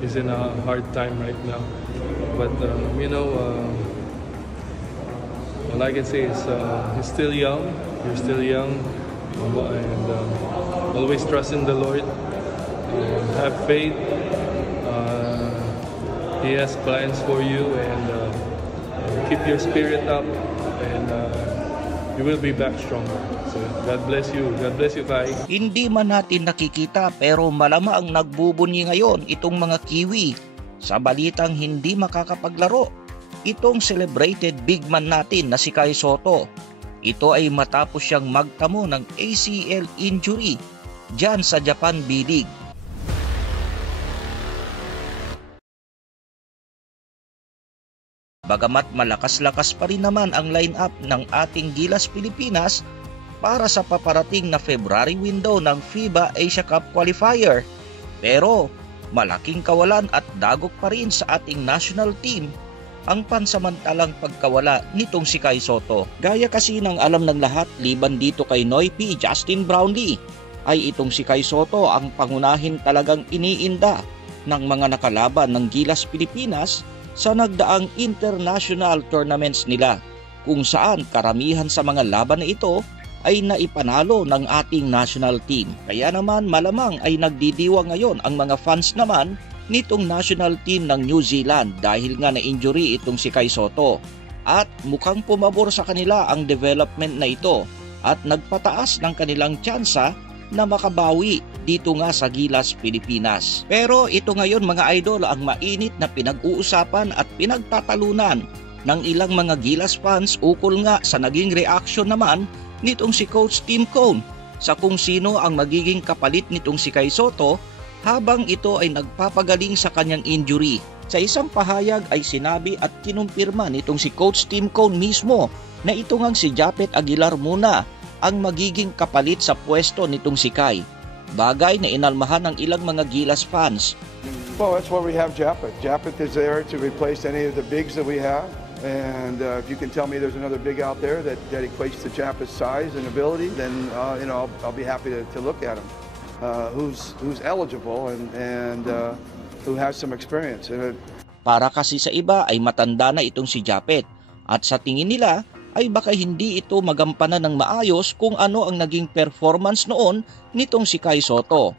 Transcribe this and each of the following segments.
is in a hard time right now. But all I can say is he's still young. You're still young, and always trust in the Lord. Have faith. He has plans for you, and keep your spirit up, and you will be back stronger. So God bless you. God bless you, Kai. Hindi man natin nakikita pero malamang nagbubunyi ngayon itong mga Kiwi sa balitang hindi makakapaglaro. Itong celebrated big man natin na si Kai Sotto. Ito ay matapos siyang magtamo ng ACL injury dyan sa Japan B-League. Bagamat malakas-lakas pa rin naman ang lineup ng ating Gilas Pilipinas para sa paparating na February window ng FIBA Asia Cup Qualifier, pero malaking kawalan at dagok pa rin sa ating national team ang pansamantalang pagkawala nitong si Kai Sotto. Gaya kasi ng alam ng lahat, liban dito kay Noy P. Justin Brownlee, ay itong si Kai Sotto ang pangunahin talagang iniinda ng mga nakalaban ng Gilas Pilipinas sa nagdaang international tournaments nila, kung saan karamihan sa mga laban na ito ay naipanalo ng ating national team. Kaya naman malamang ay nagdidiwa ngayon ang mga fans naman nitong national team ng New Zealand dahil nga na-injury itong si Kai Sotto. At mukhang pumabor sa kanila ang development na ito at nagpataas ng kanilang tsansa na makabawi dito nga sa Gilas Pilipinas. Pero ito ngayon mga idol ang mainit na pinag-uusapan at pinagtatalunan ng ilang mga Gilas fans ukol nga sa naging reaction naman nitong si Coach Tim Cone sa kung sino ang magiging kapalit nitong si Kai Sotto habang ito ay nagpapagaling sa kanyang injury. Sa isang pahayag ay sinabi at kinumpirma nitong si Coach Tim Cone mismo na ito ngang si Japet Aguilar muna ang magiging kapalit sa pwesto nitong si Kai. Bagay na inalmahan ng ilang mga Gilas fans. Well, that's why we have Japet. Japet is there to replace any of the bigs that we have. And if you can tell me there's another big out there that equates to Japet's size and ability, then I'll be happy to look at him. Who's eligible and who has some experience. Para kasi sa iba ay matanda na itong si Japet at sa tingin nila ay baka hindi ito magampanan ng maayos kung ano ang naging performance noon nitong si Kai Sotto.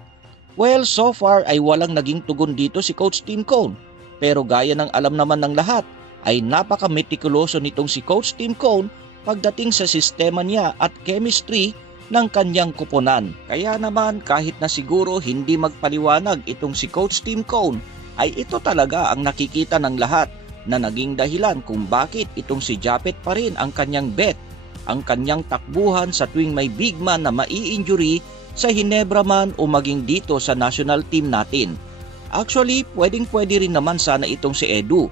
Well, so far ay walang naging tugon dito si Coach Tim Cone. Pero gaya ng alam naman ng lahat, ay napaka-metikuloso nitong si Coach Tim Cone pagdating sa sistema niya at chemistry ng kanyang kuponan. Kaya naman kahit na siguro hindi magpaliwanag itong si Coach Tim Cone, ay ito talaga ang nakikita ng lahat na naging dahilan kung bakit itong si Japet pa rin ang kanyang bet, ang kanyang takbuhan sa tuwing may big man na mai-injury sa Hinebra man o maging dito sa national team natin. Actually, pwedeng-pwede rin naman sana itong si Edu.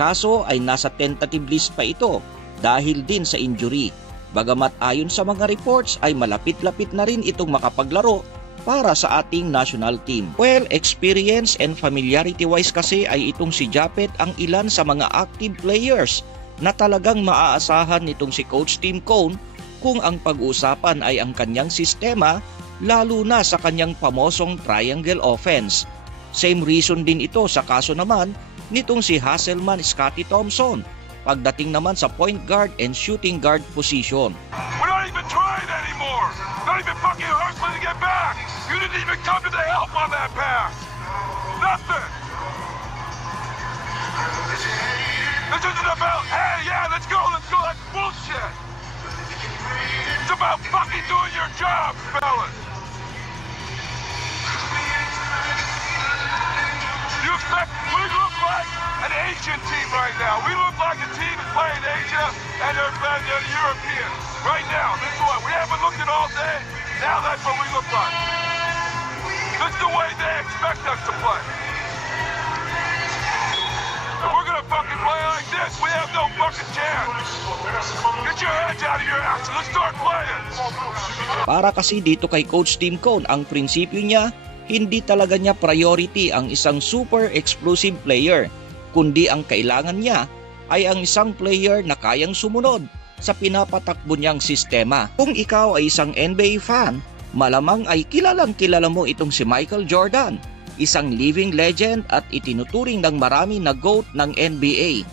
Kaso ay nasa tentative list pa ito dahil din sa injury. Bagamat ayon sa mga reports ay malapit-lapit na rin itong makapaglaro para sa ating national team. Well, experience and familiarity wise kasi ay itong si Japet ang ilan sa mga active players na talagang maaasahan nitong si Coach Tim Cone kung ang pag-uusapan ay ang kanyang sistema, lalo na sa kanyang pamosong triangle offense. Same reason din ito sa kaso naman nitong si Hasselman Scotty Thompson pagdating naman sa point guard and shooting guard position. We're not even trying anymore. Not even fucking hustling to get back. You didn't even come to the help on that pass. Nothing. This isn't about, hey, yeah, let's go. That's bullshit. It's about fucking doing your job, fellas. You expect, we look like an Asian team right now. We look like a team that's playing Asia and they're European. Right now, this is what, we haven't looked at all day. Now that's what we look like. This is the way they expect us to play. If we're gonna fucking play like this, we have no fucking chance. Get your heads out of your ass. Let's start playing. Para kasi dito kay Coach Tim Cone, ang prinsipyo niya, hindi talaga niya priority ang isang super explosive player, kundi ang kailangan niya ay ang isang player na kayang sumunod sa pinapatakbo niyang sistema. Kung ikaw ay isang NBA fan, malamang ay kilalang kilala mo itong si Michael Jordan isang living legend at itinuturing ng marami na GOAT ng NBA.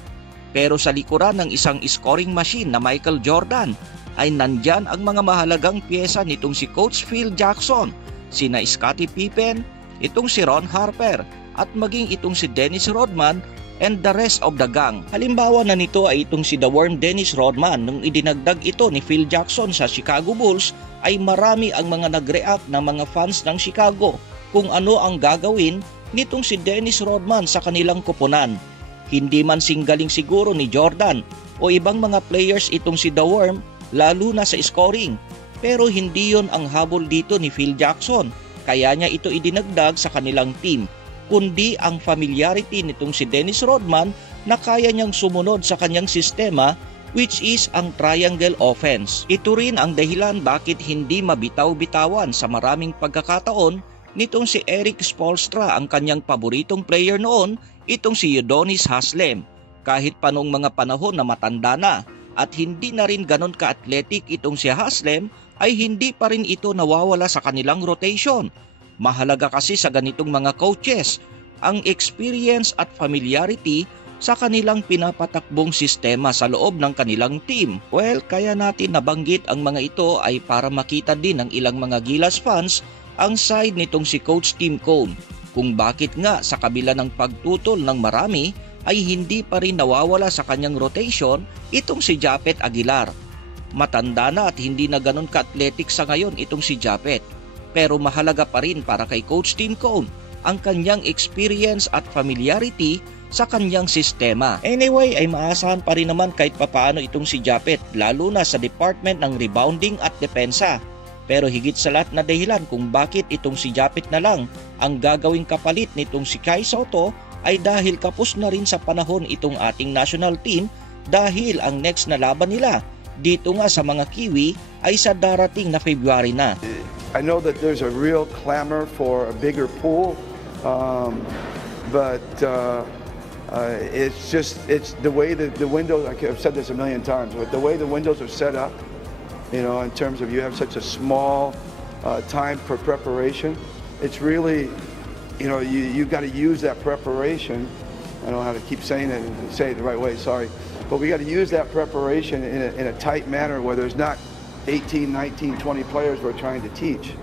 Pero sa likuran ng isang scoring machine na Michael Jordan ay nandyan ang mga mahalagang pyesa nitong si Coach Phil Jackson, sina Scottie Pippen, itong si Ron Harper at maging itong si Dennis Rodman and the rest of the gang. Halimbawa na nito ay itong si The Worm Dennis Rodman. Nung idinagdag ito ni Phil Jackson sa Chicago Bulls ay marami ang mga nag-react na mga fans ng Chicago kung ano ang gagawin nitong si Dennis Rodman sa kanilang koponan. Hindi man singgaling siguro ni Jordan o ibang mga players itong si The Worm lalo na sa scoring, pero hindi yon ang habol dito ni Phil Jackson kaya niya ito idinagdag sa kanilang team, kundi ang familiarity nitong si Dennis Rodman na kaya niyang sumunod sa kanyang sistema, which is ang triangle offense. Ito rin ang dahilan bakit hindi mabitaw-bitawan sa maraming pagkakataon nitong si Erik Spoelstra ang kanyang paboritong player noon, itong si Udonis Haslem. Kahit pa noong mga panahon na matanda na at hindi na rin ganon ka-athletic itong si Haslem, ay hindi pa rin ito nawawala sa kanilang rotation. Mahalaga kasi sa ganitong mga coaches ang experience at familiarity sa kanilang pinapatakbong sistema sa loob ng kanilang team. Well, kaya natin nabanggit ang mga ito ay para makita din ng ilang mga Gilas fans ang side nitong si Coach Tim Cone, kung bakit nga sa kabila ng pagtutol ng marami ay hindi pa rin nawawala sa kanyang rotation itong si Japet Aguilar. Matanda na at hindi na ganun ka-athletic sa ngayon itong si Japet, pero mahalaga pa rin para kay Coach Tim Cone ang kanyang experience at familiarity sa kanyang sistema. Anyway, ay maasahan pa rin naman kahit papaano itong si Japet, lalo na sa department ng rebounding at depensa. Pero higit sa lahat na dahilan kung bakit itong si Japet na lang ang gagawing kapalit nitong si Kai Sotto ay dahil kapos na rin sa panahon itong ating national team, dahil ang next na laban nila dito nga sa mga Kiwi ay sa darating na February na. I know that there's a real clamor for a bigger pool, but it's the way that the windows, I've said this a million times, but the way the windows are set up, you know, in terms of you have such a small time for preparation, it's really, you know, you've got to use that preparation. I don't know how to keep saying it and say it the right way, sorry. But we got to use that preparation in a tight manner where there's not 18, 19, 20 players we're trying to teach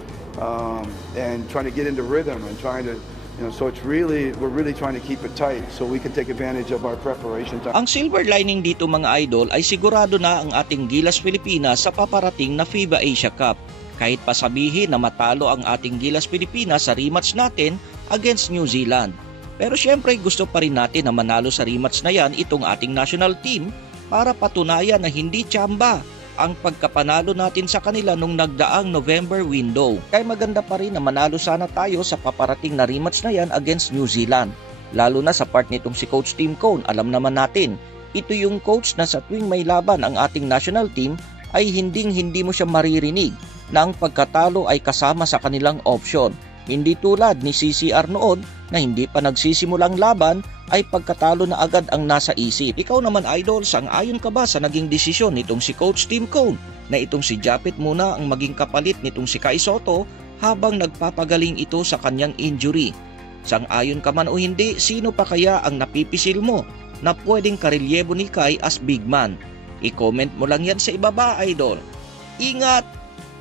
and trying to get into rhythm and trying to, you know, so it's really, we're really trying to keep it tight so we can take advantage of our preparation time. Ang silver lining dito mga idol ay sigurado na ang ating Gilas Pilipinas sa paparating na FIBA Asia Cup. Kahit pa sabihin na matalo ang ating Gilas Pilipinas sa rematch natin against New Zealand. Pero syempre gusto pa rin natin na manalo sa rematch na yan itong ating national team para patunayan na hindi tsamba ang pagkapanalo natin sa kanila nung nagdaang November window. Kaya maganda pa rin na manalo sana tayo sa paparating na rematch na yan against New Zealand. Lalo na sa part nitong si Coach Tim Cone, alam naman natin, ito yung coach na sa tuwing may laban ang ating national team ay hindi mo siya maririnig na ang pagkatalo ay kasama sa kanilang option. Hindi tulad ni CCR noon na hindi pa nagsisimulang laban ay pagkatalo na agad ang nasa isip. Ikaw naman idol, sang-ayon ka ba sa naging desisyon nitong si Coach Tim Cone na itong si Japet muna ang maging kapalit nitong si Kai Sotto habang nagpapagaling ito sa kanyang injury? Sang-ayon ka man o hindi, sino pa kaya ang napipisil mo na pwedeng karelyebo ni Kai as big man? I-comment mo lang yan sa ibaba idol. Ingat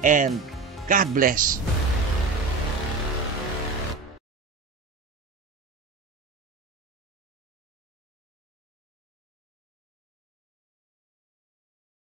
and God bless!